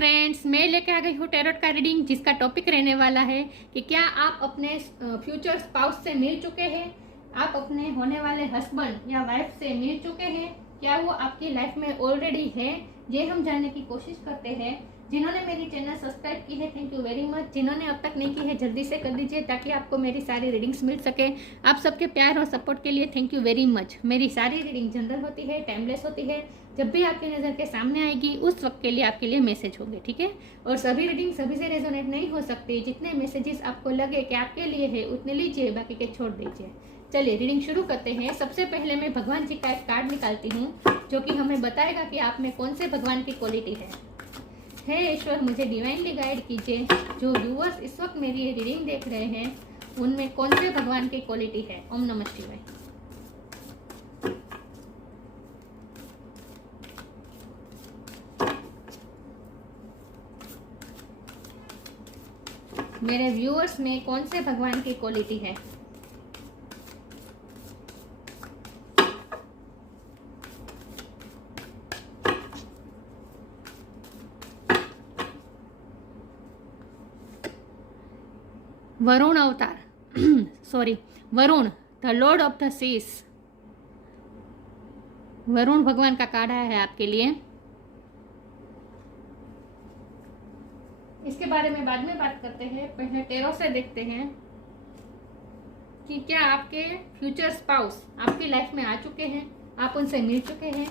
Friends, मैं लेके आ गई हूँ टैरोट का रीडिंग, जिसका टॉपिक रहने वाला है कि क्या आप अपने फ्यूचर स्पाउस से मिल चुके हैं, आप अपने होने वाले हस्बैंड या वाइफ से मिल चुके हैं, क्या वो आपकी लाइफ में ऑलरेडी है। ये हम जानने की कोशिश करते हैं। जिन्होंने मेरी चैनल सब्सक्राइब की है, थैंक यू वेरी मच। जिन्होंने अब तक नहीं की है, जल्दी से कर दीजिए ताकि आपको मेरी सारी रीडिंग्स मिल सके। आप सबके प्यार और सपोर्ट के लिए थैंक यू वेरी मच। मेरी सारी रीडिंग जनरल होती है, टाइमलेस होती है। जब भी आपकी नज़र के सामने आएगी उस वक्त के लिए आपके लिए मैसेज होंगे, ठीक है। और सभी रीडिंग सभी से रेजोनेट नहीं हो सकती। जितने मैसेजेस आपको लगे कि आपके लिए है उतने लीजिए, बाकी के छोड़ दीजिए। चलिए रीडिंग शुरू करते हैं। सबसे पहले मैं भगवान जी का एक कार्ड निकालती हूँ जो कि हमें बताएगा कि आप में कौन से भगवान की क्वालिटी है। हे ईश्वर, मुझे डिवाइनली गाइड कीजिए। जो व्यूअर्स इस वक्त मेरी ये रीडिंग देख रहे हैं उनमें कौन से भगवान की क्वालिटी है। ओम नमः शिवाय। मेरे व्यूअर्स में कौन से भगवान की क्वालिटी है। Varun avatar sorry, Varun the lord of the seas. Varun भगवान का कार्ड आया है आपके लिए। इसके बारे में बाद में बात करते हैं। पहले टैरो से देखते हैं कि क्या आपके फ्यूचर स्पाउस आपकी लाइफ में आ चुके हैं, आप उनसे मिल चुके हैं।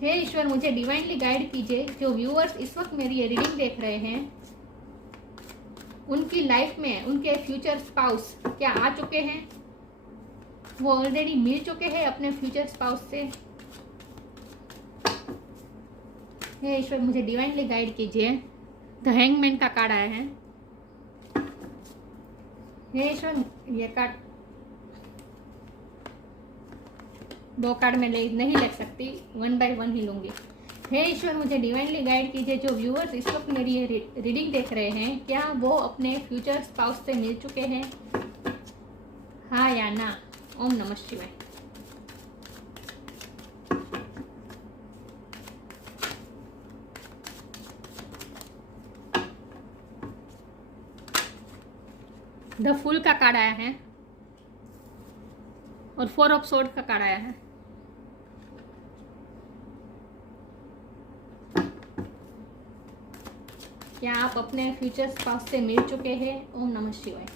हे ईश्वर, मुझे डिवाइनली गाइड कीजिए। जो व्यूअर्स इस वक्त मेरी ये रीडिंग देख रहे हैं उनकी लाइफ में उनके फ्यूचर स्पाउस क्या आ चुके हैं, वो ऑलरेडी मिल चुके हैं अपने फ्यूचर स्पाउस से। हे ईश्वर, मुझे डिवाइनली गाइड कीजिए। द हैंगमैन का कार्ड आया है। हे ईश्वर, ये कार्ड दो कार्ड में नहीं लिख सकती, 1 बाय 1 ही लूंगी। हे ईश्वर, मुझे डिवाइनली गाइड कीजिए। जो व्यूअर्स इस वक्त मेरी ये रीडिंग देख रहे हैं क्या वो अपने फ्यूचर स्पाउस से मिल चुके हैं, हाँ या ना। ओम नमः शिवाय। द फूल का कार्ड आया है और 4 ऑफ सोर्ड का कार्ड आया है। क्या आप अपने फ्यूचर स्पाउस से मिल चुके हैं। ओम नमः शिवाय।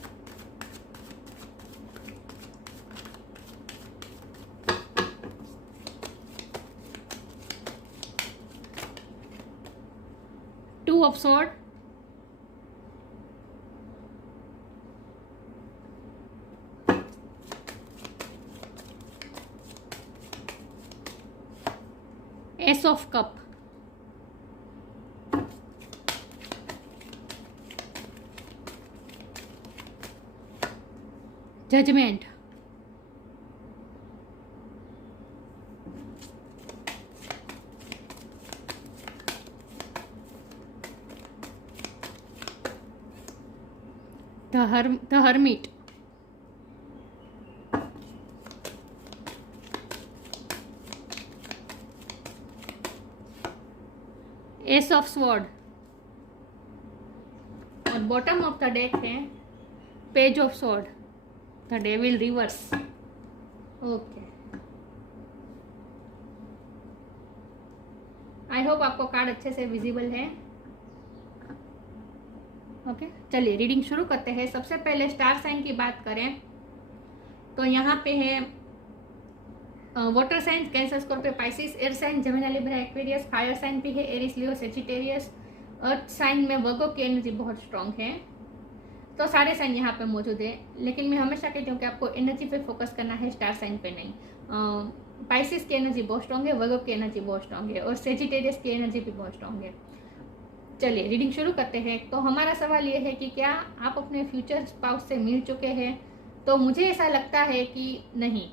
Two of sword, ace of cup, judgement, the hermit, ace of sword और बॉटम ऑफ द डेक है page of sword, the devil reverse. Okay, I hope आपको कार्ड अच्छे से विजिबल है। ओके, चलिए रीडिंग शुरू करते हैं। सबसे पहले स्टार साइन की बात करें तो यहाँ पे है water sign Cancer, Scorpio, Pisces, air sign Gemini, Libra, Aquarius, fire sign भी है Aries, Leo, Sagittarius. Earth sign में वर्गो की एनर्जी बहुत स्ट्रांग है। तो सारे साइन यहाँ पे मौजूद है, लेकिन मैं हमेशा कहती हूँ कि आपको एनर्जी पे फोकस करना है, स्टार साइन पे नहीं। पाइसिस की एनर्जी बहुत स्ट्रांग है, वर्गो की एनर्जी बहुत स्ट्रांग है और सेजिटेरियस की एनर्जी भी बहुत स्ट्रांग है। चलिए रीडिंग शुरू करते हैं। तो हमारा सवाल ये है कि क्या आप अपने फ्यूचर स्पाउस से मिल चुके हैं। तो मुझे ऐसा लगता है कि नहीं,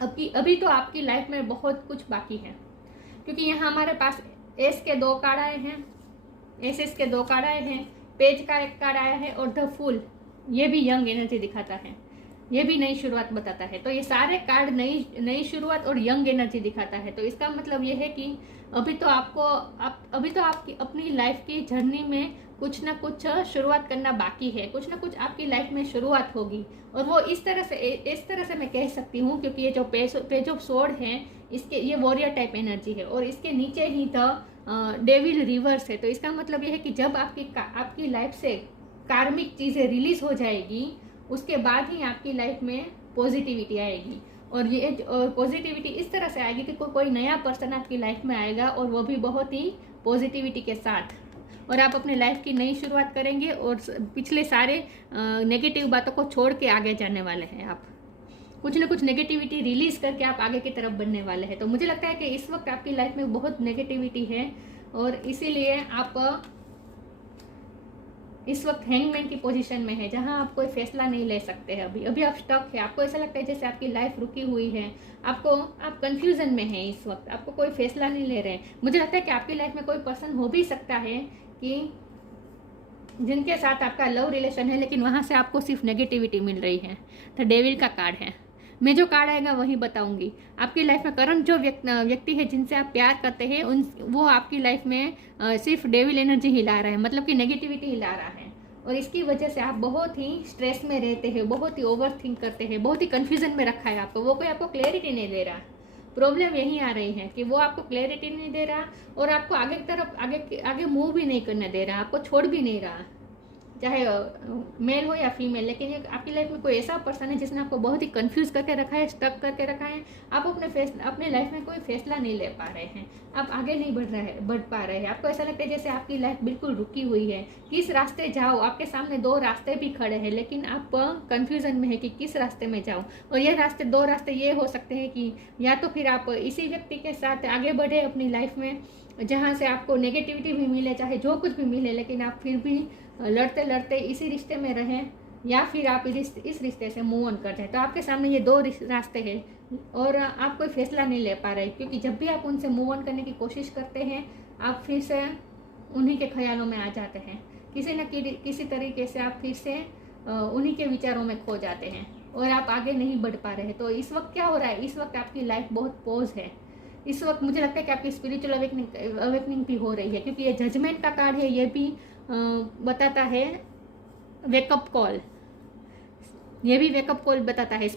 अभी तो आपकी लाइफ में बहुत कुछ बाकी है, क्योंकि यहाँ हमारे पास एस के 2 कार्ड आए हैं, एस के 2 कार्ड आए हैं, पेज का 1 कार्ड आया है और द फूल, ये भी यंग एनर्जी दिखाता है। ये भी नई शुरुआत बताता है। तो ये सारे कार्ड नई शुरुआत और यंग एनर्जी दिखाता है। तो इसका मतलब ये है कि अभी तो आपकी अपनी लाइफ की जर्नी में कुछ ना कुछ शुरुआत करना बाकी है, कुछ ना कुछ आपकी लाइफ में शुरुआत होगी। और वो इस तरह से मैं कह सकती हूँ, क्योंकि ये जो पेज ऑफ स्वॉर्ड है, इसके ये वॉरियर टाइप एनर्जी है और इसके नीचे ही डेविल रिवर्स है। तो इसका मतलब ये है कि जब आपकी लाइफ से कार्मिक चीज़ें रिलीज हो जाएगी, उसके बाद ही आपकी लाइफ में पॉजिटिविटी आएगी। और ये पॉजिटिविटी इस तरह से आएगी कि कोई नया पर्सन आपकी लाइफ में आएगा, और वो भी बहुत ही पॉजिटिविटी के साथ, और आप अपने लाइफ की नई शुरुआत करेंगे और पिछले सारे नेगेटिव बातों को छोड़ के आगे जाने वाले हैं। आप कुछ ना कुछ नेगेटिविटी रिलीज करके आप आगे की तरफ बढ़ने वाले हैं। तो मुझे लगता है कि इस वक्त आपकी लाइफ में बहुत नेगेटिविटी है, और इसीलिए आप इस वक्त हैंगमैन की पोजीशन में है, जहां आप कोई फैसला नहीं ले सकते हैं। अभी आप स्टक है, आपको ऐसा लगता है जैसे आपकी लाइफ रुकी हुई है, आप कंफ्यूजन में हैं इस वक्त, आपको कोई फैसला नहीं ले रहे हैं। मुझे लगता है कि आपकी लाइफ में कोई पर्सन हो भी सकता है कि जिनके साथ आपका लव रिलेशन है, लेकिन वहां से आपको सिर्फ नेगेटिविटी मिल रही है। तो डेविल का कार्ड है, मैं जो कार्ड आएगा वही बताऊंगी। आपकी लाइफ में करंट जो व्यक्ति है जिनसे आप प्यार करते हैं, वो आपकी लाइफ में सिर्फ डेविल एनर्जी ही ला रहा है, मतलब कि नेगेटिविटी ही ला रहा है। और इसकी वजह से आप बहुत ही स्ट्रेस में रहते हैं, बहुत ही ओवर थिंक करते हैं, बहुत ही कंफ्यूजन में रखा है आपको। वो कोई आपको क्लैरिटी नहीं दे रहा। प्रॉब्लम यही आ रही है कि वो आपको क्लैरिटी नहीं दे रहा, और आपको आगे मूव भी नहीं करने दे रहा, आपको छोड़ भी नहीं रहा, चाहे मेल हो या फीमेल। लेकिन ये आपकी लाइफ में कोई ऐसा पर्सन है जिसने आपको बहुत ही कंफ्यूज करके रखा है, स्टक करके रखा है। आप अपने लाइफ में कोई फैसला नहीं ले पा रहे हैं, आप आगे नहीं बढ़ पा रहे हैं। आपको ऐसा लगता है जैसे आपकी लाइफ बिल्कुल रुकी हुई है। किस रास्ते जाओ, आपके सामने 2 रास्ते भी खड़े हैं, लेकिन आप कंफ्यूजन में है कि किस रास्ते में जाओ। और ये 2 रास्ते ये हो सकते हैं कि या तो फिर आप इसी व्यक्ति के साथ आगे बढ़े अपनी लाइफ में, जहाँ से आपको नेगेटिविटी भी मिले, चाहे जो कुछ भी मिले, लेकिन आप फिर भी लड़ते लड़ते इसी रिश्ते में रहें, या फिर आप इस रिश्ते से मूव ऑन कर जाए। तो आपके सामने ये 2 रास्ते हैं, और आप कोई फैसला नहीं ले पा रहे, क्योंकि जब भी आप उनसे मूव ऑन करने की कोशिश करते हैं, आप फिर से उन्हीं के ख्यालों में आ जाते हैं। किसी तरीके से आप फिर से उन्हीं के विचारों में खो जाते हैं, और आप आगे नहीं बढ़ पा रहे हैं। तो इस वक्त क्या हो रहा है, इस वक्त आपकी लाइफ बहुत पॉज है। इस वक्त मुझे लगता है कि आपकी स्पिरिचुअल अवेकनिंग भी हो रही है, क्योंकि ये जजमेंट का कार्ड है। ये भी बताता है वेकअप कॉल, ये भी वेकअप कॉल बताता है।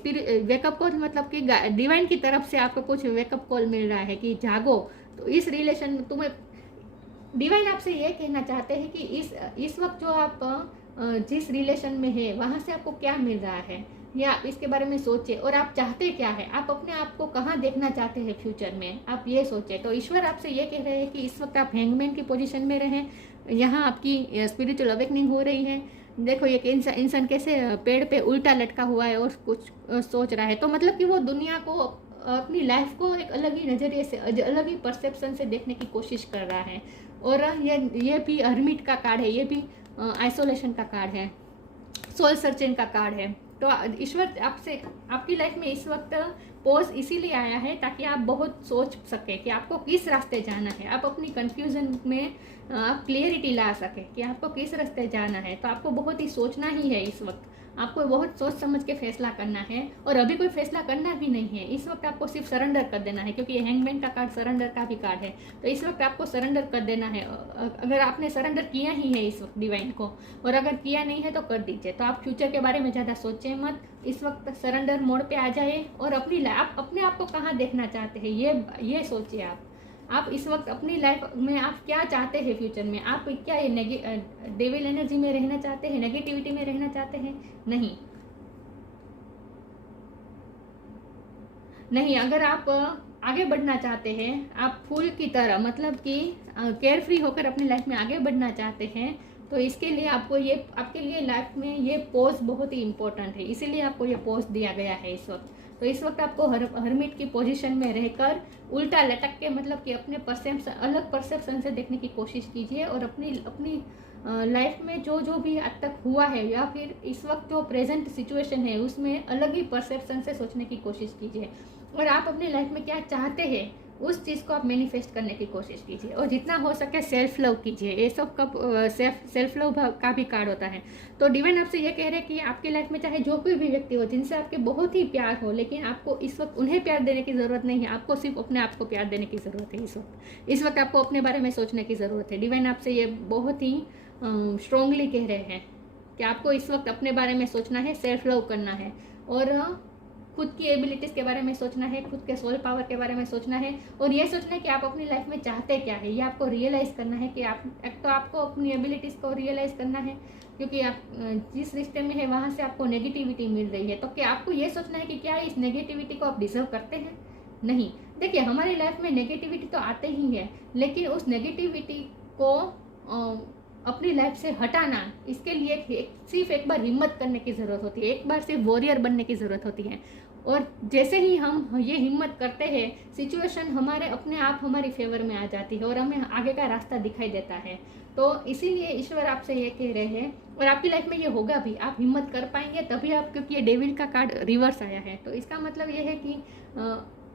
वेकअप कॉल मतलब कि डिवाइन की तरफ से आपको कुछ वेकअप कॉल मिल रहा है कि जागो। तो इस रिलेशन में तुम्हें डिवाइन आपसे ये कहना चाहते हैं कि इस वक्त जो आप जिस रिलेशन में है, वहां से आपको क्या मिल रहा है, या इसके बारे में सोचे, और आप चाहते क्या है, आप अपने आप को कहाँ देखना चाहते हैं फ्यूचर में, आप ये सोचे। तो ईश्वर आपसे ये कह रहे हैं कि इस वक्त आप हैंगमैन की पोजीशन में रहें, यहाँ आपकी स्पिरिचुअल अवेकनिंग हो रही है। देखो ये इंसान कैसे पेड़ पे उल्टा लटका हुआ है और कुछ सोच रहा है। तो मतलब कि वो दुनिया को, अपनी लाइफ को एक अलग ही नज़रिए से, अलग ही परसेप्शन से देखने की कोशिश कर रहा है। और ये भी हर्मिट का कार्ड है, ये भी आइसोलेशन का कार्ड है, सोल सर्चिंग का कार्ड है। तो ईश्वर आपसे आपकी लाइफ में इस वक्त पॉज इसीलिए आया है ताकि आप बहुत सोच सके कि आपको किस रास्ते जाना है। आप अपनी कंफ्यूजन में आप क्लियरिटी ला सके कि आपको किस रास्ते जाना है। तो आपको बहुत ही सोचना ही है इस वक्त, आपको बहुत सोच समझ के फैसला करना है। और अभी कोई फैसला करना भी नहीं है, इस वक्त आपको सिर्फ सरेंडर कर देना है, क्योंकि ये हैंगमैन का कार्ड सरेंडर का भी कार्ड है। तो इस वक्त आपको सरेंडर कर देना है। अगर आपने सरेंडर किया ही है इस वक्त डिवाइन को, और अगर किया नहीं है तो कर दीजिए। तो आप फ्यूचर के बारे में ज़्यादा सोचें मत, इस वक्त सरेंडर मोड पे आ जाए, और आप अपने आप को कहाँ देखना चाहते हैं ये सोचिए। आप इस वक्त अपनी लाइफ में आप क्या चाहते हैं फ्यूचर में, आप क्या ये डेविल एनर्जी में रहना चाहते हैं, नेगेटिविटी में रहना चाहते हैं? नहीं, अगर आप आगे बढ़ना चाहते हैं, आप फूल की तरह, मतलब कि केयर फ्री होकर अपनी लाइफ में आगे बढ़ना चाहते हैं, तो इसके लिए आपके लिए लाइफ में ये पोज बहुत ही इम्पोर्टेंट है। इसीलिए आपको ये पोज दिया गया है इस वक्त। तो इस वक्त आपको हर्मिट की पोजीशन में रहकर उल्टा लटक के, मतलब कि अपने अलग परसेप्शन से देखने की कोशिश कीजिए, और अपनी लाइफ में जो भी आज तक हुआ है, या फिर इस वक्त जो प्रेजेंट सिचुएशन है, उसमें अलग ही परसेप्शन से सोचने की कोशिश कीजिए। और आप अपनी लाइफ में क्या चाहते हैं उस चीज़ को आप मैनिफेस्ट करने की कोशिश कीजिए। और जितना हो सके सेल्फ लव कीजिए। ये सब कब सेल्फ लव का भी कार्ड होता है। तो डिवाइन आपसे ये कह रहे हैं कि आपकी लाइफ में चाहे जो कोई भी व्यक्ति हो जिनसे आपके बहुत ही प्यार हो, लेकिन आपको इस वक्त उन्हें प्यार देने की ज़रूरत नहीं है, आपको सिर्फ अपने आप को प्यार देने की ज़रूरत है। इस वक्त आपको अपने बारे में सोचने की ज़रूरत है। डिवाइन आपसे ये बहुत ही स्ट्रांगली कह रहे हैं कि आपको इस वक्त अपने बारे में सोचना है, सेल्फ लव करना है और खुद की एबिलिटीज़ के बारे में सोचना है, खुद के सोल पावर के बारे में सोचना है और ये सोचना है कि आप अपनी लाइफ में चाहते क्या है। ये आपको रियलाइज़ करना है कि आप एक तो आपको अपनी एबिलिटीज़ को रियलाइज़ करना है, क्योंकि आप जिस रिश्ते में है वहाँ से आपको नेगेटिविटी मिल रही है। तो क्या आपको ये सोचना है कि क्या इस नेगेटिविटी को आप डिजर्व करते हैं? नहीं। देखिए, हमारी लाइफ में नेगेटिविटी तो आते ही है, लेकिन उस नेगेटिविटी को अपनी लाइफ से हटाना, इसके लिए सिर्फ एक बार हिम्मत करने की ज़रूरत होती है, एक बार सिर्फ वॉरियर बनने की ज़रूरत होती है। और जैसे ही हम ये हिम्मत करते हैं, सिचुएशन हमारे अपने आप हमारी फेवर में आ जाती है और हमें आगे का रास्ता दिखाई देता है। तो इसीलिए ईश्वर आपसे ये कह रहे हैं और आपकी लाइफ में ये होगा भी, आप हिम्मत कर पाएंगे तभी आप, क्योंकि ये डेविल का कार्ड रिवर्स आया है, तो इसका मतलब ये है कि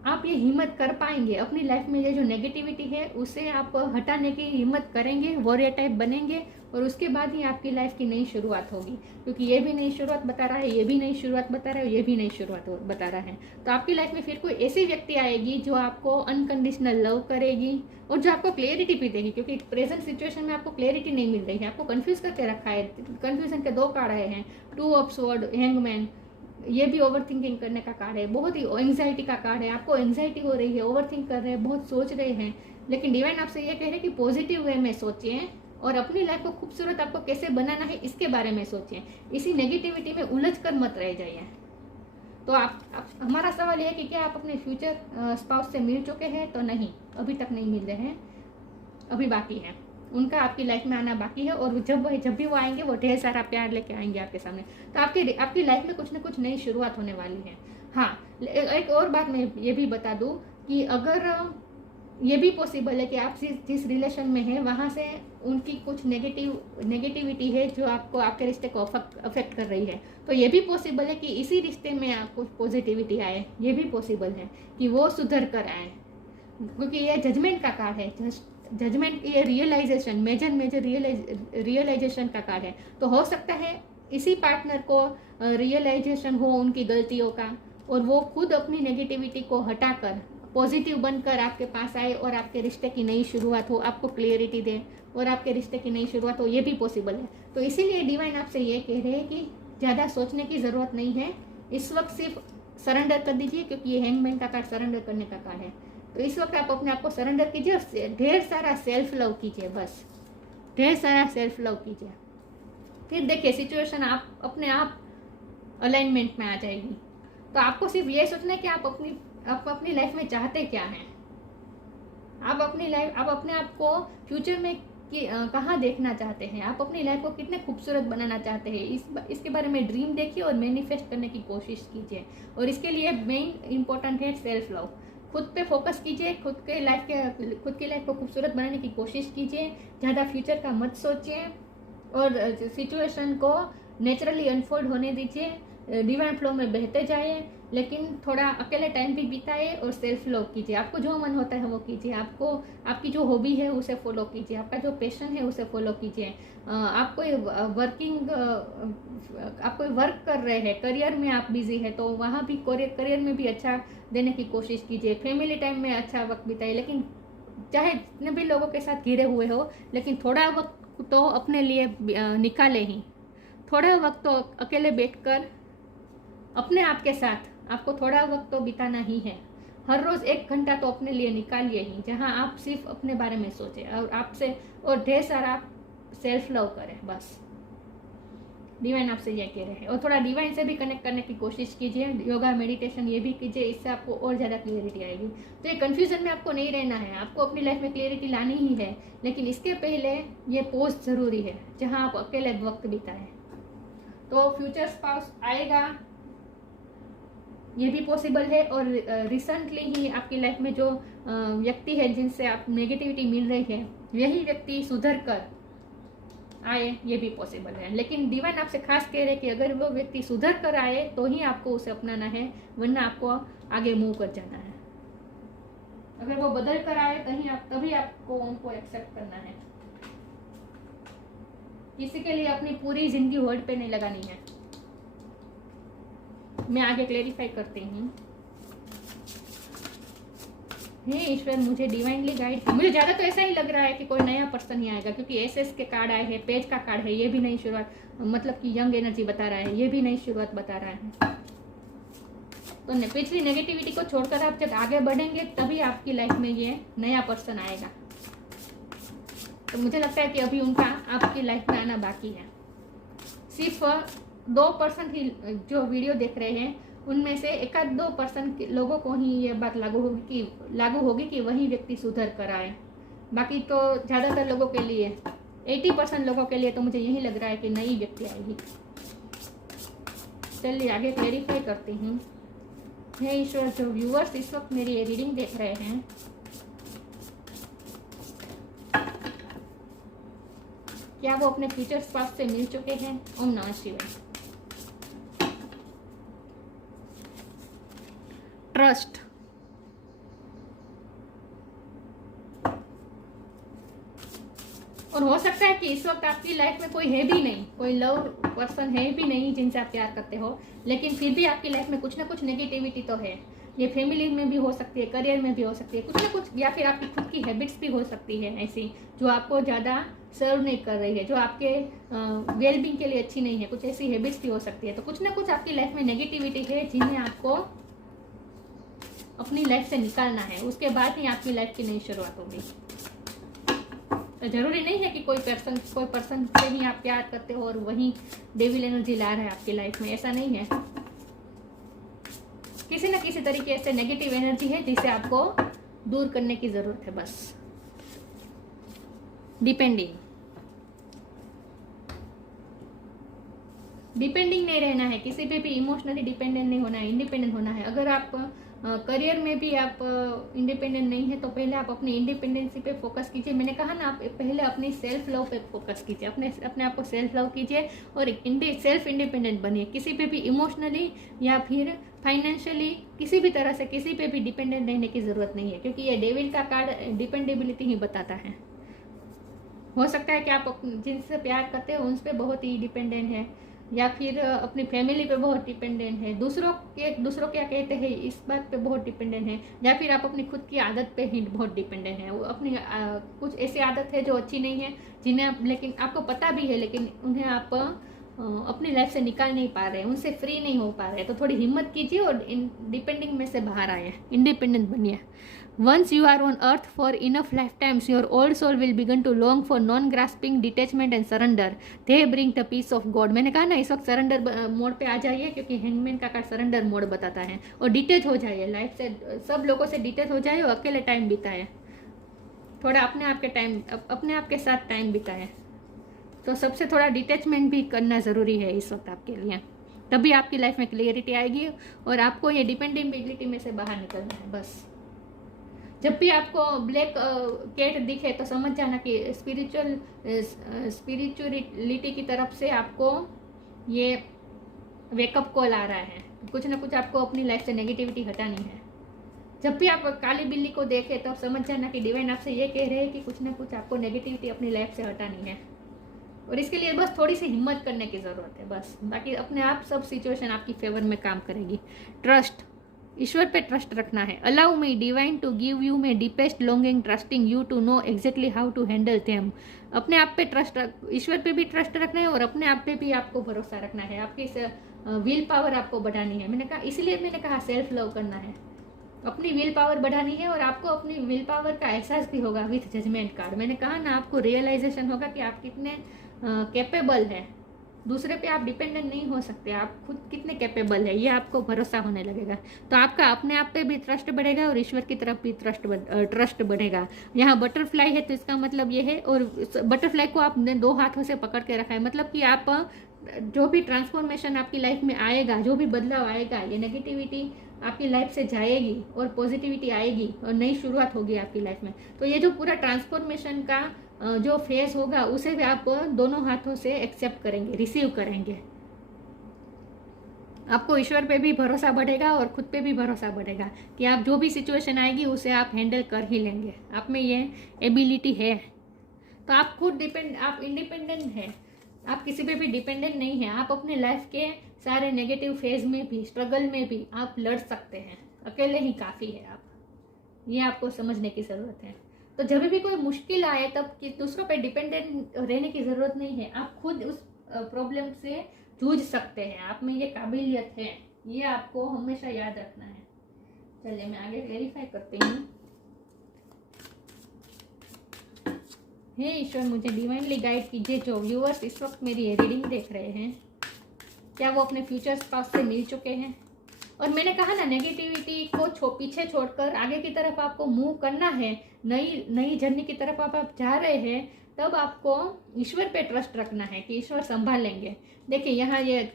आप ये हिम्मत कर पाएंगे। अपनी लाइफ में ये जो नेगेटिविटी है उसे आप हटाने की हिम्मत करेंगे, वॉरियर टाइप बनेंगे और उसके बाद ही आपकी लाइफ की नई शुरुआत होगी। क्योंकि ये भी नई शुरुआत बता रहा है, ये भी नई शुरुआत बता रहा है, ये भी नई शुरुआत बता रहा है। तो आपकी लाइफ में फिर कोई ऐसी व्यक्ति आएगी जो आपको अनकंडीशनल लव करेगी और जो आपको क्लियरिटी भी देगी, क्योंकि प्रेजेंट सिचुएशन में आपको क्लियरिटी नहीं मिल रही है, आपको कंफ्यूज करके रखा है। कंफ्यूजन के 2 कार्ड आए हैं, 2 ऑफ स्वॉर्ड, हैंगमैन। ये भी ओवर थिंकिंग करने का कार्ड है, बहुत ही एंग्जाइटी का कार्ड है। आपको एंग्जाइटी हो रही है, ओवर थिंक कर रहे हैं, बहुत सोच रहे हैं, लेकिन डिवाइन आपसे ये कह रहे हैं कि पॉजिटिव वे में सोचिए और अपनी लाइफ को खूबसूरत आपको कैसे बनाना है इसके बारे में सोचिए। इसी नेगेटिविटी में उलझ कर मत रह जाइए। तो हमारा सवाल यह है कि क्या आप अपने फ्यूचर स्पाउस से मिल चुके हैं? तो नहीं, अभी तक नहीं मिल रहे हैं, अभी बाकी है, उनका आपकी लाइफ में आना बाकी है। और जब भी वो आएंगे वो ढेर सारा प्यार लेके आएंगे आपके सामने। तो आपकी लाइफ में कुछ ना कुछ नई शुरुआत होने वाली है। हाँ, एक और बात मैं ये भी बता दूं कि अगर ये भी पॉसिबल है कि आप जिस रिलेशन में है वहाँ से उनकी कुछ नेगेटिविटी है जो आपको, आपके रिश्ते को अफेक्ट कर रही है, तो ये भी पॉसिबल है कि इसी रिश्ते में आपको पॉजिटिविटी आए। ये भी पॉसिबल है कि वो सुधर कर आए, क्योंकि ये जजमेंट का कार्ड है। जजमेंट, ये रियलाइजेशन, मेजर रियलाइजेशन का कार्ड है। तो हो सकता है इसी पार्टनर को रियलाइजेशन हो उनकी गलतियों का और वो खुद अपनी नेगेटिविटी को हटाकर पॉजिटिव बनकर आपके पास आए और आपके रिश्ते की नई शुरुआत हो, आपको क्लियरिटी दे और आपके रिश्ते की नई शुरुआत हो। ये भी पॉसिबल है। तो इसीलिए डिवाइन आपसे ये कह रहे हैं कि ज़्यादा सोचने की ज़रूरत नहीं है, इस वक्त सिर्फ सरेंडर कर दीजिए, क्योंकि ये हैंगमैन का कार्ड सरेंडर करने का कार्ड है। तो इस वक्त आप अपने आप को सरेंडर कीजिए और ढेर सारा सेल्फ लव कीजिए, बस ढेर सारा सेल्फ लव कीजिए। फिर देखिए सिचुएशन आप अपने आप अलाइनमेंट में आ जाएगी। तो आपको सिर्फ ये सोचना है कि आप अपनी लाइफ में चाहते क्या हैं। आप अपने आप को फ्यूचर में कहाँ देखना चाहते हैं, आप अपनी लाइफ को कितने खूबसूरत बनाना चाहते हैं, इसके बारे में ड्रीम देखिए और मैनिफेस्ट करने की कोशिश कीजिए। और इसके लिए मेन इंपॉर्टेंट है सेल्फ लव। खुद पे फोकस कीजिए, खुद की लाइफ को खूबसूरत बनाने की कोशिश कीजिए। ज़्यादा फ्यूचर का मत सोचिए और सिचुएशन को नेचुरली अनफोल्ड होने दीजिए, डिवाइन फ्लो में बहते जाइए, लेकिन थोड़ा अकेले टाइम भी बिताइए और सेल्फ लव कीजिए। आपको जो मन होता है वो कीजिए, आपकी जो हॉबी है उसे फॉलो कीजिए, आपका जो पैशन है उसे फॉलो कीजिए। आप कोई वर्क कर रहे हैं, करियर में आप बिजी है तो वहाँ भी करियर में भी अच्छा देने की कोशिश कीजिए। फैमिली टाइम में अच्छा वक्त बिताइए, लेकिन चाहे जितने भी लोगों के साथ घिरे हुए हो, लेकिन थोड़ा वक्त तो अपने लिए निकाले ही। थोड़ा वक्त तो अकेले बैठकर अपने आप के साथ आपको थोड़ा वक्त तो बिताना ही है। हर रोज़ 1 घंटा तो अपने लिए निकालिए ही, जहां आप सिर्फ अपने बारे में सोचें और ढेर सारा सेल्फ लव करें। बस डिवाइन आपसे ये कह रहे हैं। और थोड़ा डिवाइन से भी कनेक्ट करने की कोशिश कीजिए, योगा मेडिटेशन ये भी कीजिए, इससे आपको और ज़्यादा क्लियरिटी आएगी। तो ये कन्फ्यूजन में आपको नहीं रहना है, आपको अपनी लाइफ में क्लियरिटी लानी ही है, लेकिन इसके पहले ये पोस्ट ज़रूरी है जहाँ आप अकेले वक्त बिताएं। तो फ्यूचर स्पाउस आएगा, ये भी पॉसिबल है। और रिसेंटली ही आपकी लाइफ में जो व्यक्ति है जिनसे आप नेगेटिविटी मिल रही है, यही व्यक्ति सुधर कर आए, ये भी पॉसिबल है। लेकिन डिवाइन आपसे खास कह रहे हैं कि अगर वो व्यक्ति सुधर कर आए तो ही आपको उसे अपनाना है, वरना आपको आगे मूव कर जाना है। अगर वो बदल कर आए कहीं आप, तभी आपको उनको एक्सेप्ट करना है। किसी के लिए अपनी पूरी जिंदगी होल्ड पे नहीं लगानी है। मैं आगे क्लेरिफाई करती हूँ। हे ईश्वर, मुझे डिवाइनली गाइड। मुझे ज़्यादा तो ऐसा ही लग रहा है कि कोई नया पर्सन ही आएगा, क्योंकि एसएस के कार्ड आए हैं, पेज का कार्ड है, ये भी नई शुरुआत, मतलब कि यंग एनर्जी बता रहा है, ये भी नई शुरुआत बता रहा है। तो पिछली नेगेटिविटी को छोड़कर आप जब आगे बढ़ेंगे तभी आपकी लाइफ में ये नया पर्सन आएगा। तो मुझे लगता है कि अभी उनका आपकी लाइफ में आना बाकी है। सिर्फ 2% ही जो वीडियो देख रहे हैं उनमें से 1-2% लोगों को ही ये बात लागू होगी कि वही व्यक्ति सुधर कर आए। बाकी तो ज़्यादातर लोगों के लिए, 80% लोगों के लिए तो मुझे यही लग रहा है कि नई व्यक्ति आएगी। चलिए आगे क्लेरिफाई करती हूँ। हे ईश्वर, जो व्यूअर्स इस वक्त मेरी ये रीडिंग देख रहे हैं, क्या वो अपने फ्यूचर स्पाउस से मिल चुके हैं? ओम नमः शिवाय। ट्रस्ट, और हो सकता है कि इस वक्त आपकी लाइफ में कोई है भी नहीं, कोई लव पर्सन है भी नहीं जिनसे आप प्यार करते हो, लेकिन फिर भी आपकी लाइफ में कुछ ना कुछ नेगेटिविटी तो है। ये फैमिली में भी हो सकती है, करियर में भी हो सकती है, कुछ ना कुछ, या फिर आपकी खुद की हैबिट्स भी हो सकती है ऐसी जो आपको ज़्यादा सर्व नहीं कर रही है, जो आपके वेलबींग के लिए अच्छी नहीं है। कुछ ऐसी हैबिट्स भी हो सकती है। तो कुछ ना कुछ आपकी लाइफ में नेगेटिविटी है जिन्हें आपको अपनी लाइफ से निकालना है। उसके बाद ही आपकी लाइफ की नई शुरुआत होगी। तो जरूरी नहीं है कि कोई पर्सन से ही आप प्यार करते हो और वही डेविल एनर्जी ला रहा है आपकी लाइफ में, ऐसा नहीं है। किसी न किसी तरीके से नेगेटिव एनर्जी है जिसे आपको दूर करने की जरूरत है बस। डिपेंडिंग नहीं रहना है, किसी पे भी इमोशनली डिपेंडेंट नहीं होना है, इंडिपेंडेंट होना है। अगर आप करियर में भी आप इंडिपेंडेंट नहीं है तो पहले आप अपनी इंडिपेंडेंसी पे फोकस कीजिए। मैंने कहा ना, आप पहले अपनी सेल्फ लव पे फोकस कीजिए, अपने आप को सेल्फ लव कीजिए और सेल्फ इंडिपेंडेंट बनिए। किसी पे भी इमोशनली या फिर फाइनेंशियली किसी भी तरह से किसी पे भी डिपेंडेंट रहने की ज़रूरत नहीं है, क्योंकि ये डेविल का कार्ड डिपेंडेबिलिटी ही बताता है। हो सकता है कि आप जिनसे प्यार करते हो उन पर बहुत ही डिपेंडेंट है, या फिर अपनी फैमिली पे बहुत डिपेंडेंट है, दूसरों क्या कहते हैं इस बात पे बहुत डिपेंडेंट है, या फिर आप अपनी खुद की आदत पे ही बहुत डिपेंडेंट है। वो अपनी कुछ ऐसी आदत है जो अच्छी नहीं है, जिन्हें लेकिन आपको पता भी है, लेकिन उन्हें आप अपनी लाइफ से निकाल नहीं पा रहे, उनसे फ्री नहीं हो पा रहे। तो थोड़ी हिम्मत कीजिए और डिपेंडिंग में से बाहर आए, इंडिपेंडेंट बनिए। Once you are on earth for enough lifetimes, your old soul will begin to long for non-grasping, detachment and surrender. They bring the peace of God. मैंने कहा ना, इस वक्त सरेंडर मोड पे आ जाइए, क्योंकि हैंगमैन का कार्ड सरेंडर मोड बताता है। और डिटेच हो जाइए लाइफ से, सब लोगों से डिटेच हो जाए और अकेले टाइम बिताए, थोड़ा अपने आप के साथ टाइम बिताए। तो सबसे थोड़ा डिटेचमेंट भी करना ज़रूरी है इस वक्त आपके लिए, तभी आपकी लाइफ में क्लियरिटी आएगी और आपको ये डिपेंडेबिलिटी में से बाहर निकलना है बस। जब भी आपको ब्लैक कैट दिखे तो समझ जाना कि स्पिरिचुअलिटी की तरफ से आपको ये वेकअप कॉल आ रहा है। कुछ ना कुछ आपको अपनी लाइफ से नेगेटिविटी हटानी है। जब भी आप काली बिल्ली को देखें तो समझ जाना कि डिवाइन आपसे ये कह रहे हैं कि कुछ ना कुछ आपको नेगेटिविटी अपनी लाइफ से हटानी है, और इसके लिए बस थोड़ी सी हिम्मत करने की ज़रूरत है बस। बाकी अपने आप सब सिचुएशन आपकी फेवर में काम करेगी। ट्रस्ट, ईश्वर पे ट्रस्ट रखना है। Allow me divine to give you my deepest longing, trusting you to know exactly how to handle them. अपने आप पे ट्रस्ट, ईश्वर पे भी ट्रस्ट रखना है और अपने आप पे भी आपको भरोसा रखना है। आपकी विल पावर आपको बढ़ानी है। इसलिए मैंने कहा सेल्फ लव करना है, अपनी विल पावर बढ़ानी है। और आपको अपनी विल पावर का एहसास भी होगा विथ जजमेंट कार्ड। मैंने कहा ना, आपको रियलाइजेशन होगा कि आप कितने कैपेबल है। दूसरे पे आप डिपेंडेंट नहीं हो सकते, आप खुद कितने कैपेबल है ये आपको भरोसा होने लगेगा। तो आपका अपने आप पे भी ट्रस्ट बढ़ेगा और ईश्वर की तरफ भी ट्रस्ट बढ़ेगा। यहाँ बटरफ्लाई है तो इसका मतलब ये है, और बटरफ्लाई को आपने 2 हाथों से पकड़ के रखा है, मतलब कि आप जो भी ट्रांसफॉर्मेशन आपकी लाइफ में आएगा, जो भी बदलाव आएगा, ये नेगेटिविटी आपकी लाइफ से जाएगी और पॉजिटिविटी आएगी और नई शुरुआत होगी आपकी लाइफ में। तो ये जो पूरा ट्रांसफॉर्मेशन का जो फेज होगा उसे भी आप दोनों हाथों से एक्सेप्ट करेंगे, रिसीव करेंगे। आपको ईश्वर पे भी भरोसा बढ़ेगा और खुद पे भी भरोसा बढ़ेगा कि आप जो भी सिचुएशन आएगी उसे आप हैंडल कर ही लेंगे। आप में ये एबिलिटी है। तो आप खुद आप इंडिपेंडेंट हैं। आप किसी पे भी डिपेंडेंट नहीं हैं। आप अपने लाइफ के सारे नेगेटिव फेज में भी, स्ट्रगल में भी आप लड़ सकते हैं। अकेले ही काफ़ी है आप। ये आपको समझने की ज़रूरत है। तो जब भी कोई मुश्किल आए तब कि दूसरों पे डिपेंडेंट रहने की ज़रूरत नहीं है। आप खुद उस प्रॉब्लम से जूझ सकते हैं। आप में ये काबिलियत है। ये आपको हमेशा याद रखना है। चलिए मैं आगे क्लेरिफाई करती हूँ। हे ईश्वर, मुझे डिवाइनली गाइड कीजिए। जो व्यूअर्स इस वक्त मेरी ये रीडिंग देख रहे हैं, क्या वो अपने फ्यूचर स्पाउस से मिल चुके हैं? और मैंने कहा ना, नेगेटिविटी को पीछे छोड़कर आगे की तरफ आपको मूव करना है। नई जर्नी की तरफ आप जा रहे हैं। तब आपको ईश्वर पे ट्रस्ट रखना है कि ईश्वर संभाल लेंगे। देखिए यहाँ ये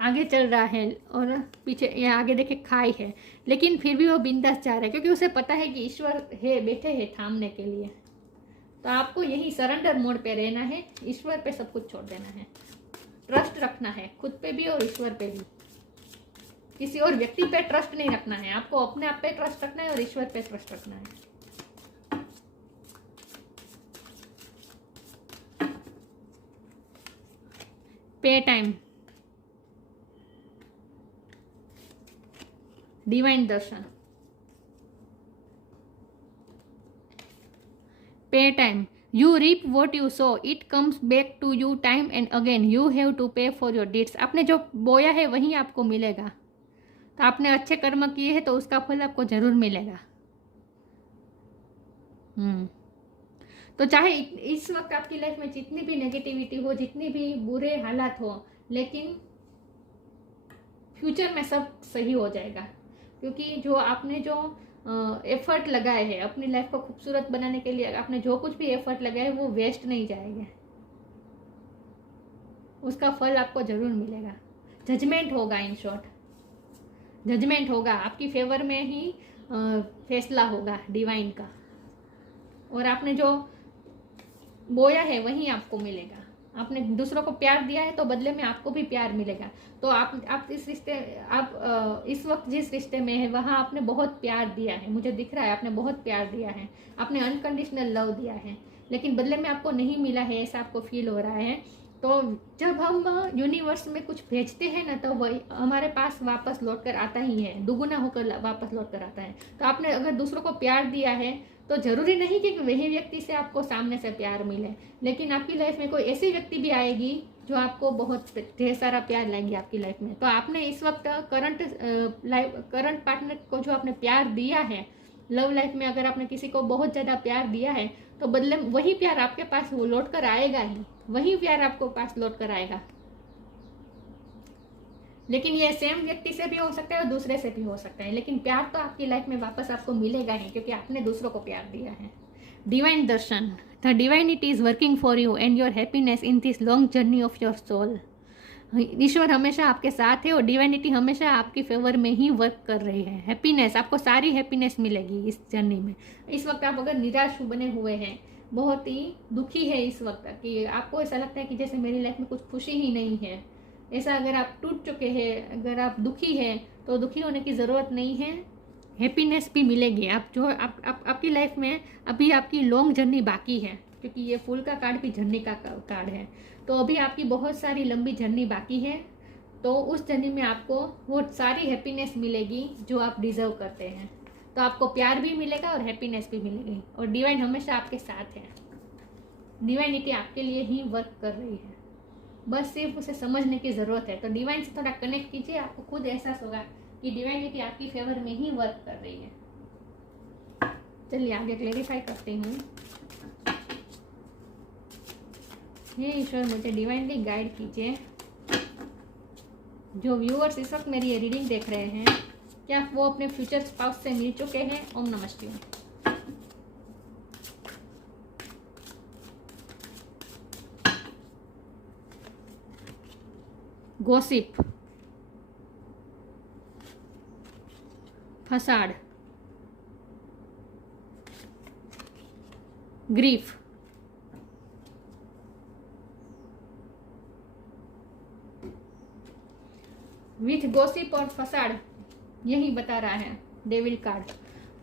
आगे चल रहा है और पीछे ये आगे देखिए खाई है, लेकिन फिर भी वो बिंदास जा रहा है क्योंकि उसे पता है कि ईश्वर है, बैठे हैं थामने के लिए। तो आपको यही सरेंडर मोड पे रहना है। ईश्वर पे सब कुछ छोड़ देना है। ट्रस्ट रखना है खुद पे भी और ईश्वर पे भी। किसी और व्यक्ति पे ट्रस्ट नहीं रखना है। आपको अपने आप पे ट्रस्ट रखना है और ईश्वर पे ट्रस्ट रखना है। पे टाइम, डिवाइन दर्शन। पे time, you reap what you sow, it comes back to you time and again, you have to pay for your deeds. आपने जो बोया है वही आपको मिलेगा। तो आपने अच्छे कर्म किए हैं तो उसका फल आपको जरूर मिलेगा। तो चाहे इस वक्त आपकी लाइफ में जितनी भी नेगेटिविटी हो, जितनी भी बुरे हालात हो, लेकिन फ्यूचर में सब सही हो जाएगा। क्योंकि जो आपने जो एफर्ट लगाए हैं अपनी लाइफ को खूबसूरत बनाने के लिए, आपने जो कुछ भी एफर्ट लगाए वो वेस्ट नहीं जाएंगे। उसका फल आपको जरूर मिलेगा। जजमेंट होगा, इन शॉर्ट जजमेंट होगा। आपकी फेवर में ही फैसला होगा डिवाइन का। और आपने जो बोया है वही आपको मिलेगा। आपने दूसरों को प्यार दिया है तो बदले में आपको भी प्यार मिलेगा। तो आप इस रिश्ते, आप इस वक्त जिस रिश्ते में है वहाँ आपने बहुत प्यार दिया है। मुझे दिख रहा है आपने बहुत प्यार दिया है। आपने अनकंडीशनल लव दिया है, लेकिन बदले में आपको नहीं मिला है, ऐसा आपको फील हो रहा है। तो जब हम यूनिवर्स में कुछ भेजते हैं ना, तो वही हमारे पास वापस लौट कर आता ही है, दुगुना होकर वापस लौट कर आता है। तो आपने अगर दूसरों को प्यार दिया है तो जरूरी नहीं कि वही व्यक्ति से आपको सामने से प्यार मिले, लेकिन आपकी लाइफ में कोई ऐसी व्यक्ति भी आएगी जो आपको बहुत ढेर सारा प्यार लाएंगी आपकी लाइफ में। तो आपने इस वक्त करंट पार्टनर को जो आपने प्यार दिया है लव लाइफ में, अगर आपने किसी को बहुत ज़्यादा प्यार दिया है तो बदले वही प्यार आपके पास वो लौट कर आएगा ही। वही प्यार आपको पास लौट कर आएगा। लेकिन ये सेम व्यक्ति से भी हो सकता है और दूसरे से भी हो सकता है, लेकिन प्यार तो आपकी लाइफ में वापस आपको मिलेगा ही, क्योंकि आपने दूसरों को प्यार दिया है। Divine darshan, the divinity is working for you and your happiness in this long journey of your soul. ईश्वर हमेशा आपके साथ है और डिवाइनिटी हमेशा आपकी फेवर में ही वर्क कर रही है। हैप्पीनेस, आपको सारी हैप्पीनेस मिलेगी इस जर्नी में। इस वक्त आप अगर निराश बने हुए हैं, बहुत ही दुखी है इस वक्त, कि आपको ऐसा लगता है कि जैसे मेरी लाइफ में कुछ खुशी ही नहीं है, ऐसा अगर आप टूट चुके हैं, अगर आप दुखी हैं, तो दुखी होने की ज़रूरत नहीं है। हैप्पीनेस भी मिलेगी। आप जो आपकी लाइफ में अभी आपकी लॉन्ग जर्नी बाकी है, क्योंकि ये फूल का कार्ड भी जर्नी का कार्ड है। तो अभी आपकी बहुत सारी लंबी जर्नी बाकी है। तो उस जर्नी में आपको वो सारी हैप्पीनेस मिलेगी जो आप डिजर्व करते हैं। तो आपको प्यार भी मिलेगा और हैप्पीनेस भी मिलेगी। और डिवाइन हमेशा आपके साथ है। डिवाइनिटी आपके लिए ही वर्क कर रही है, बस सिर्फ उसे समझने की ज़रूरत है। तो डिवाइन से थोड़ा कनेक्ट कीजिए, आपको खुद एहसास होगा कि डिवाइनिटी आपकी फेवर में ही वर्क कर रही है। चलिए आगे क्लेरिफाई करती हूँ। हे ईश्वर, मुझे डिवाइनली गाइड कीजिए। जो व्यूअर्स इस वक्त मेरी ये रीडिंग देख रहे हैं, क्या वो अपने फ्यूचर स्पाउस से मिल चुके हैं? ओम नमः शिवाय। Gossip, facade, grief, with gossip और फसाड, यही बता रहा है डेविल कार्ड।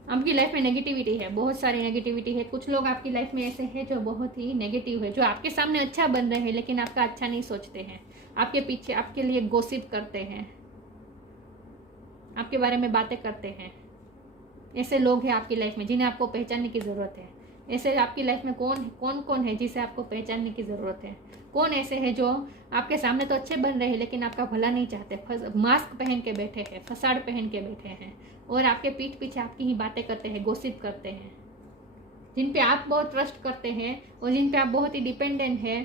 आपकी लाइफ में नेगेटिविटी है, बहुत सारी नेगेटिविटी है। कुछ लोग आपकी लाइफ में ऐसे हैं जो बहुत ही नेगेटिव है, जो आपके सामने अच्छा बन रहे हैं लेकिन आपका अच्छा नहीं सोचते हैं, आपके पीछे आपके लिए गॉसिप करते हैं, आपके बारे में बातें करते हैं। ऐसे लोग हैं आपकी लाइफ में जिन्हें आपको पहचानने की ज़रूरत है। ऐसे आपकी लाइफ में कौन है जिसे आपको पहचानने की ज़रूरत है? कौन ऐसे है जो आपके सामने तो अच्छे बन रहे हैं लेकिन आपका भला नहीं चाहते, मास्क पहन के बैठे हैं, फसाड़ पहन के बैठे हैं और आपके पीठ पीछे आपकी ही बातें करते हैं, गॉसिप करते हैं, जिन पे आप बहुत ट्रस्ट करते हैं और जिन पे आप बहुत ही डिपेंडेंट है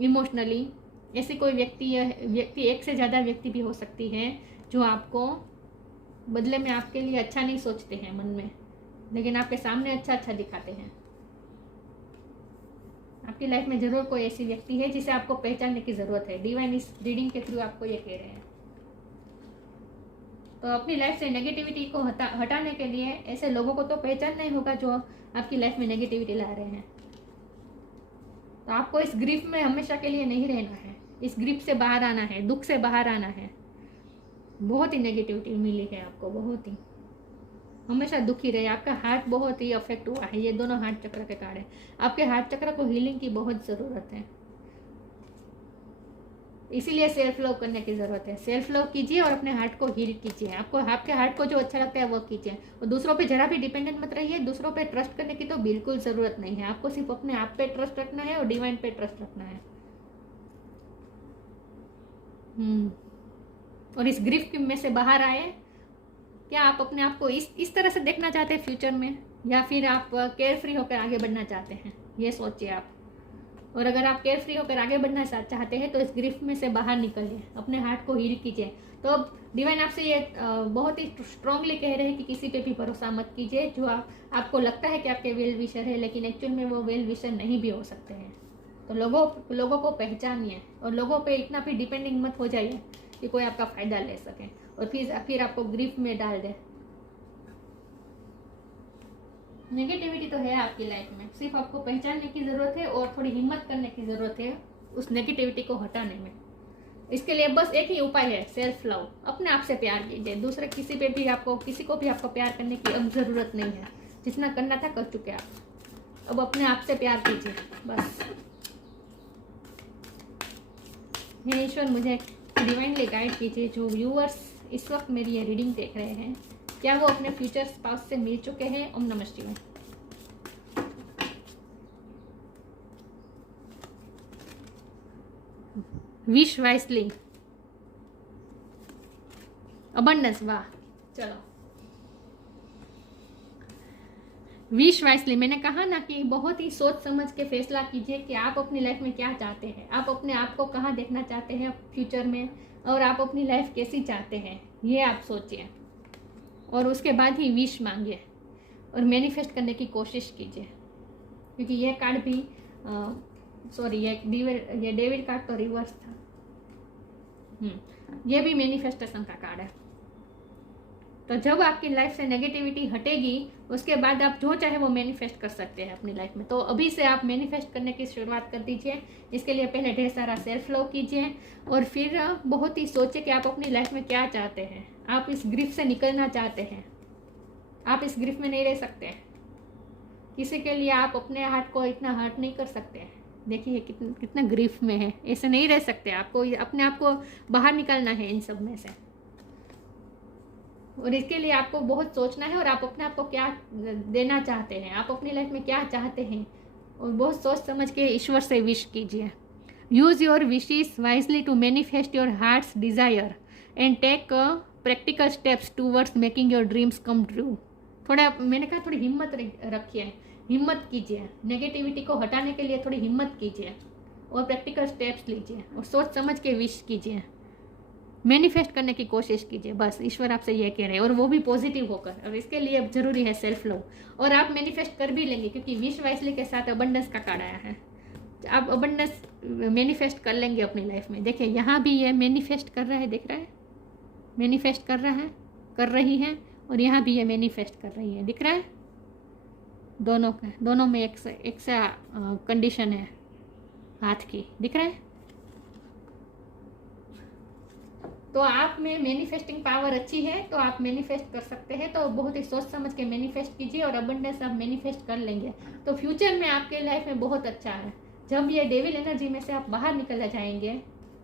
इमोशनली। ऐसी कोई व्यक्ति एक से ज़्यादा व्यक्ति भी हो सकती है जो आपको बदले में आपके लिए अच्छा नहीं सोचते हैं मन में, लेकिन आपके सामने अच्छा दिखाते हैं। आपकी लाइफ में जरूर कोई ऐसी व्यक्ति है जिसे आपको पहचानने की जरूरत है। डिवाइन इस रीडिंग के थ्रू आपको ये कह रहे हैं। तो अपनी लाइफ से नेगेटिविटी को हटाने के लिए ऐसे लोगों को तो पहचानना ही होगा जो आपकी लाइफ में नेगेटिविटी ला रहे हैं। तो आपको इस ग्रीफ में हमेशा के लिए नहीं रहना है, इस ग्रीफ से बाहर आना है, दुख से बाहर आना है। बहुत ही नेगेटिविटी मिली है आपको, बहुत ही, हमेशा दुखी रहे। आपका हार्ट बहुत ही अफेक्ट हुआ है, ये दोनों हार्ट चक्र के कार्ड है। आपके हार्ट चक्र को हीलिंग की बहुत ज़रूरत है, इसीलिए सेल्फ लव करने की ज़रूरत है। सेल्फ लव कीजिए और अपने हार्ट को हील कीजिए। आपको आपके हार्ट को जो अच्छा लगता है वो कीजिए और दूसरों पे जरा भी डिपेंडेंट मत रहिए। दूसरों पे ट्रस्ट करने की तो बिल्कुल ज़रूरत नहीं है। आपको सिर्फ अपने आप पे ट्रस्ट रखना है और डिवाइन पे ट्रस्ट रखना है। और इस ग्रिफ में से बाहर आए। क्या आप अपने आप को इस तरह से देखना चाहते हैं फ्यूचर में, या फिर आप केयर फ्री होकर आगे बढ़ना चाहते हैं? ये सोचिए आप। और अगर आप केयर फ्री होकर आगे बढ़ना चाहते हैं तो इस ग्रिफ में से बाहर निकलिए, अपने हार्ट को हील कीजिए। तो अब डिवाइन आपसे ये बहुत ही स्ट्रांगली कह रहे हैं कि किसी पे भी भरोसा मत कीजिए जो आपको लगता है कि आपके वेल विशर है, लेकिन एक्चुअल में वो वेल विशर नहीं भी हो सकते हैं। तो लोगों को पहचानिए और लोगों पे इतना भी डिपेंडिंग मत हो जाइए कि कोई आपका फायदा ले सके और फिर आपको ग्रिफ में डाल दे। नेगेटिविटी तो है आपकी लाइफ में, सिर्फ आपको पहचानने की ज़रूरत है और थोड़ी हिम्मत करने की ज़रूरत है उस नेगेटिविटी को हटाने में। इसके लिए बस एक ही उपाय है, सेल्फ लव। अपने आप से प्यार कीजिए। दूसरे किसी को भी आपको प्यार करने की अब ज़रूरत नहीं है। जितना करना था कर चुके आप। अब अपने आप से प्यार कीजिए बस। हे ईश्वर, मुझे डिवाइनली गाइड कीजिए। जो व्यूअर्स इस वक्त मेरी ये रीडिंग देख रहे हैं, क्या वो अपने फ्यूचर स्पाउस से मिल चुके हैं? ओम नमः शिवाय। विश वाइसली, अबंडेंस, वाह। चलो, विश वाइसली। मैंने कहा ना कि बहुत ही सोच समझ के फैसला कीजिए कि आप अपनी लाइफ में क्या चाहते हैं, आप अपने आप को कहाँ देखना चाहते हैं फ्यूचर में, और आप अपनी लाइफ कैसी चाहते हैं, ये आप सोचिए। और उसके बाद ही विश मांगिए और मैनिफेस्ट करने की कोशिश कीजिए। क्योंकि ये कार्ड भी ये डेविड कार्ड तो रिवर्स था। ये भी मैनिफेस्टेशन का कार्ड है। तो जब आपकी लाइफ से नेगेटिविटी हटेगी उसके बाद आप जो चाहे वो मैनिफेस्ट कर सकते हैं अपनी लाइफ में। तो अभी से आप मैनिफेस्ट करने की शुरुआत कर दीजिए। इसके लिए पहले ढेर सारा सेल्फ लव कीजिए और फिर बहुत ही सोचिए कि आप अपनी लाइफ में क्या चाहते हैं। आप इस ग्रिफ से निकलना चाहते हैं, आप इस ग्रिफ में नहीं रह सकते। किसी के लिए आप अपने हार्ट को इतना हर्ट नहीं कर सकते। देखिए कितना ग्रिफ में है, ऐसे नहीं रह सकते। आपको अपने आप को बाहर निकालना है इन सब में से, और इसके लिए आपको बहुत सोचना है और आप अपने आप को क्या देना चाहते हैं, आप अपनी लाइफ में क्या चाहते हैं, और बहुत सोच समझ के ईश्वर से विश कीजिए। Use your wishes wisely to manifest your heart's desire and take practical steps towards making your dreams come true. थोड़ा मैंने कहा थोड़ी हिम्मत रखिए, हिम्मत कीजिए। नेगेटिविटी को हटाने के लिए थोड़ी हिम्मत कीजिए और प्रैक्टिकल स्टेप्स लीजिए और सोच समझ के विश कीजिए, मैनिफेस्ट करने की कोशिश कीजिए। बस ईश्वर आपसे ये कह रहे हैं, और वो भी पॉजिटिव होकर। और इसके लिए अब जरूरी है सेल्फ लव, और आप मैनिफेस्ट कर भी लेंगे क्योंकि विश वाइसली के साथ अबंडेंस का कार्ड आया है। आप अबंडेंस मैनिफेस्ट कर लेंगे अपनी लाइफ में। देखिए यहाँ भी ये मैनिफेस्ट कर रहा है, दिख रहा है, मैनिफेस्ट कर रहा है, कर रही है, और यहाँ भी ये मैनिफेस्ट कर रही है, दिख रहा है। दोनों में एक सा कंडीशन है हाथ की, दिख रहा है। तो आप में मैनिफेस्टिंग पावर अच्छी है, तो आप मैनिफेस्ट कर सकते हैं। तो बहुत ही सोच समझ के मैनिफेस्ट कीजिए और अबंडेंस आप मैनिफेस्ट कर लेंगे तो फ्यूचर में आपके लाइफ में बहुत अच्छा है। जब ये डेविल एनर्जी में से आप बाहर निकल जाएंगे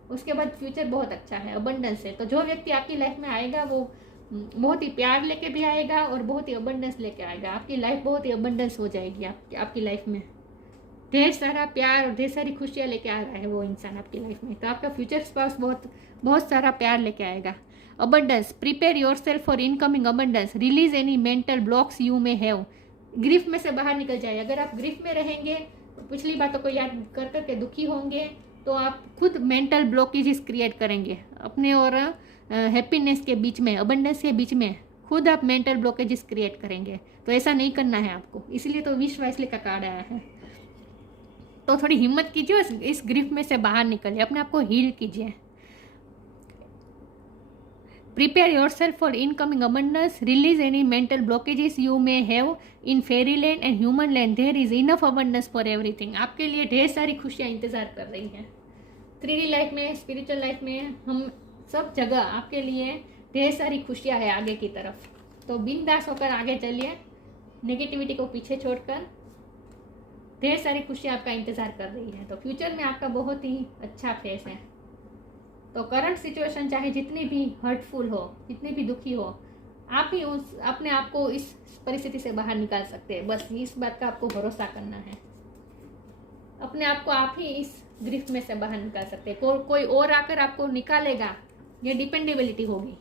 उसके बाद फ्यूचर बहुत अच्छा है, अबंडेंस है। तो जो व्यक्ति आपकी लाइफ में आएगा वो बहुत ही प्यार लेके भी आएगा और बहुत ही अबंडेंस लेके आएगा। आपकी लाइफ बहुत ही अबंडेंस हो जाएगी। आपकी लाइफ में ढेर सारा प्यार और ढेर सारी खुशियाँ लेके आ रहा है वो इंसान आपकी लाइफ में। तो आपका फ्यूचर स्पाउस बहुत सारा प्यार लेके आएगा। Abundance, prepare yourself for incoming abundance, release any mental blocks you may have. Grief में से बाहर निकल जाए। अगर आप ग्रीफ में रहेंगे तो पिछली बातों को याद कर करके दुखी होंगे तो आप खुद मेंटल ब्लॉकेजेस क्रिएट करेंगे अपने और हैप्पीनेस के बीच में, अबंडेंस के बीच में खुद आप मेंटल ब्लॉकेजेस क्रिएट करेंगे। तो ऐसा नहीं करना है आपको, इसलिए तो विश वाइसली का कार्ड आया है। तो थोड़ी हिम्मत कीजिए, इस ग्रिफ में से बाहर निकलिए, अपने आप को हील कीजिए। Prepare yourself for incoming abundance, release any mental blockages you may have in fairy land and human land, there is enough abundance for everything. आपके लिए ढेर सारी खुशियाँ इंतजार कर रही हैं। 3D लाइफ में, स्पिरिचुअल लाइफ में, हम सब जगह आपके लिए ढेर सारी खुशियाँ है आगे की तरफ। तो बिंदास होकर आगे चलिए, नेगेटिविटी को पीछे छोड़कर। ढेर सारी खुशियाँ आपका इंतजार कर रही है। तो फ्यूचर में आपका बहुत ही अच्छा फेस है। तो करंट सिचुएशन चाहे जितनी भी हर्टफुल हो, जितनी भी दुखी हो, आप ही अपने आप को इस परिस्थिति से बाहर निकाल सकते हैं। बस इस बात का आपको भरोसा करना है। अपने आप को आप ही इस ग्रिफ में से बाहर निकाल सकते हैं। कोई और आकर आपको निकालेगा, ये डिपेंडेबिलिटी होगी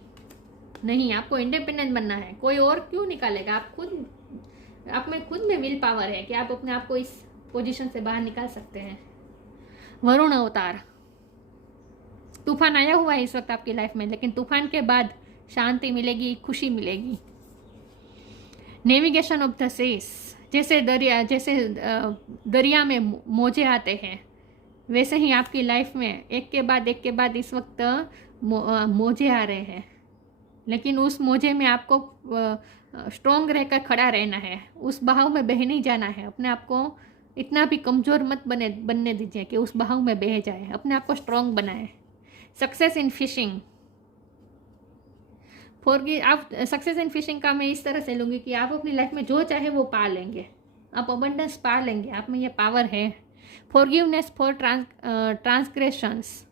नहीं। आपको इंडिपेंडेंट बनना है। कोई और क्यों निकालेगा? आप में खुद में विल पावर है कि आप अपने आप को इस पोजीशन से बाहर निकाल सकते हैं। वरुण अवतार, तूफान आया हुआ है इस वक्त आपकी लाइफ में, लेकिन तूफान के बाद शांति मिलेगी, खुशी मिलेगी। नेविगेशन ऑफ द सीज, जैसे दरिया में मोजे आते हैं वैसे ही आपकी लाइफ में एक के बाद इस वक्त मोजे आ रहे हैं। लेकिन उस मोजे में आपको स्ट्रॉन्ग रहकर खड़ा रहना है, उस बहाव में बह नहीं जाना है। अपने आप को इतना भी कमज़ोर मत बनने दीजिए कि उस बहाव में बह जाए। अपने आप को स्ट्रॉन्ग बनाए। सक्सेस इन फिशिंग, आप सक्सेस इन फिशिंग का मैं इस तरह से लूँगी कि आप अपनी लाइफ में जो चाहे वो पा लेंगे, आप अबंडेंस पा लेंगे, आप में ये पावर है। फॉरगिवनेस फॉर ट्रांसग्रेशंस,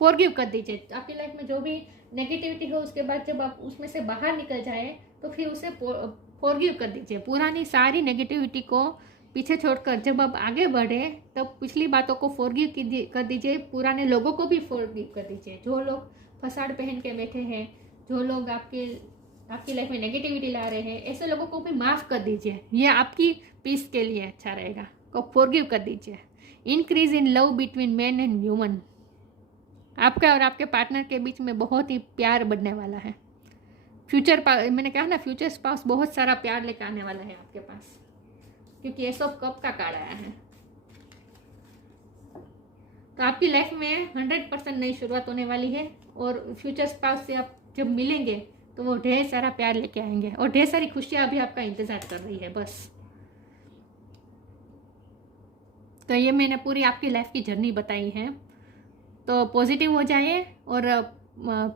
फॉरगिव कर दीजिए। आपकी लाइफ में जो भी नेगेटिविटी हो उसके बाद जब आप उसमें से बाहर निकल जाए तो फिर उसे फॉरगिव कर दीजिए। पुरानी सारी नेगेटिविटी को पीछे छोड़कर जब आप आगे बढ़े तब पिछली बातों को फॉरगिव कर दीजिए। पुराने लोगों को भी फॉरगिव कर दीजिए। जो लोग फसाड़ पहन के बैठे हैं, जो लोग आपकी लाइफ में नेगेटिविटी ला रहे हैं, ऐसे लोगों को भी माफ़ कर दीजिए। ये आपकी पीस के लिए अच्छा रहेगा। को फॉरगिव कर दीजिए। Increase in love between man and human, आपका और आपके पार्टनर के बीच में बहुत ही प्यार बढ़ने वाला है। मैंने कहा ना, फ्यूचर स्पाउस बहुत सारा प्यार लेकर आने वाला है आपके पास, क्योंकि एस ऑफ कप का कार्ड आया है। तो आपकी लाइफ में 100% नई शुरुआत होने वाली है और फ्यूचर स्पाउस से आप जब मिलेंगे तो वो ढेर सारा प्यार लेके आएंगे और ढेर सारी खुशियाँ अभी आपका इंतजार कर रही है बस। तो ये मैंने पूरी आपकी लाइफ की जर्नी बताई है। तो पॉजिटिव हो जाइए और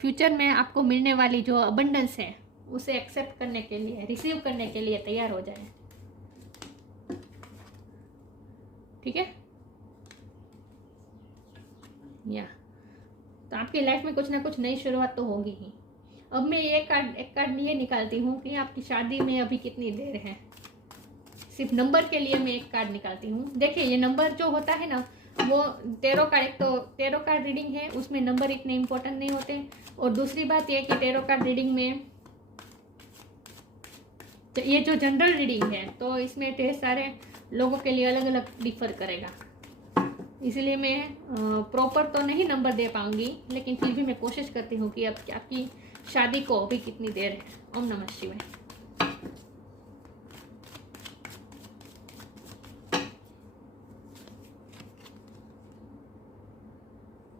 फ्यूचर में आपको मिलने वाली जो अबंडेंस है उसे एक्सेप्ट करने के लिए, रिसीव करने के लिए तैयार हो जाए। ठीक है या तो आपकी लाइफ में कुछ ना कुछ नई शुरुआत तो होगी ही। अब मैं एक कार्ड ये निकालती हूँ कि आपकी शादी में अभी कितनी देर है। सिर्फ नंबर के लिए मैं एक कार्ड निकालती हूँ। देखिए, ये नंबर जो होता है ना, वो टेरो कार्ड रीडिंग है, उसमें नंबर इतने इम्पोर्टेंट नहीं होते। और दूसरी बात ये कि टेरो कार्ड रीडिंग में तो ये जो जनरल रीडिंग है तो इसमें ढेर सारे लोगों के लिए अलग अलग डिफर करेगा, इसलिए मैं प्रॉपर तो नहीं नंबर दे पाऊंगी, लेकिन फिर भी मैं कोशिश करती हूँ कि अब आपकी शादी को अभी कितनी देर है। ओम नमः शिवाय।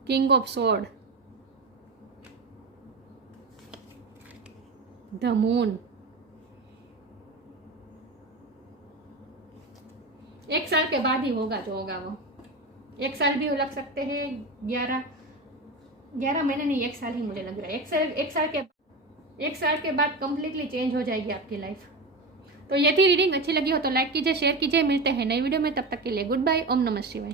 King of sword, the moon. 1 साल के बाद ही होगा जो होगा वो। 1 साल भी लग सकते हैं, 11 11 महीने नहीं, 1 साल ही मुझे लग रहा है। एक साल के बाद कंप्लीटली चेंज हो जाएगी आपकी लाइफ। तो ये थी रीडिंग। अच्छी लगी हो तो लाइक कीजिए, शेयर कीजिए। मिलते हैं नई वीडियो में, तब तक के लिए गुड बाय। ओम नमः शिवाय।